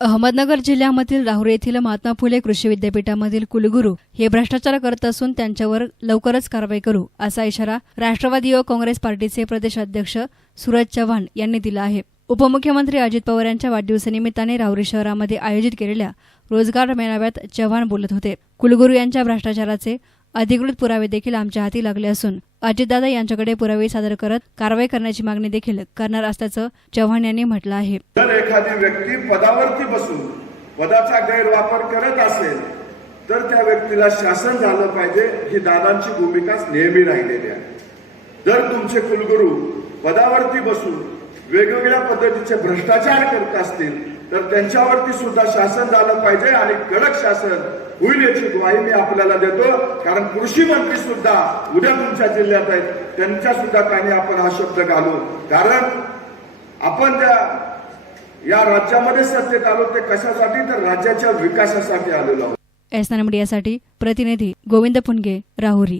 अहमदनगर जिल्ह्यामधील राहुरी येथील महात्मा फुले कृषी विद्यापीठामधील कुलगुरू हे भ्रष्टाचार करत असून त्यांच्यावर लवकरच कारवाई करू असा इशारा राष्ट्रवादी युवक काँग्रेस पार्टीचे प्रदेशाध्यक्ष सूरज चव्हाण यांनी दिला आहे. उपमुख्यमंत्री अजित पवार यांच्या वाढदिवसानिमित्ताने राहुरी शहरामध्ये आयोजित केलेल्या रोजगार मेळाव्यात चव्हाण बोलत होते. कुलगुरू यांच्या भ्रष्टाचाराचे अधिकृत पुरावे देखील आमच्या हाती लागले असून अजितदादा यांच्याकडे पुरावे सादर करत कारवाई करण्याची मागणी देखील करणार असल्याचं चव्हाण यांनी म्हटलं आहे. जर एखादी व्यक्ती पदावरती बसून पदाचा गैरवापर करत असेल तर त्या व्यक्तीला शासन झालं पाहिजे ही दादांची भूमिकाच नेहमी राहिलेली आहे. जर तुमचे कुलगुरू पदावरती बसून वेगवेगळ्या पद्धतीचे भ्रष्टाचार करत असतील तर त्यांच्यावरती सुद्धा शासन झालं पाहिजे आणि कडक शासन होईल याची ग्वाही मी आपल्याला देतो. कारण कृषी मंत्री सुद्धा उद्या तुमच्या जिल्ह्यात आहेत. त्यांच्या सुद्धा कानी आपण हा शब्द घालू. कारण आपण त्या या राज्यामध्ये सत्तेत आलो ते कशासाठी? तर राज्याच्या विकासासाठी आलेलो आहोत. एस मीडियासाठी प्रतिनिधी गोविंद पुनगे राहुरी.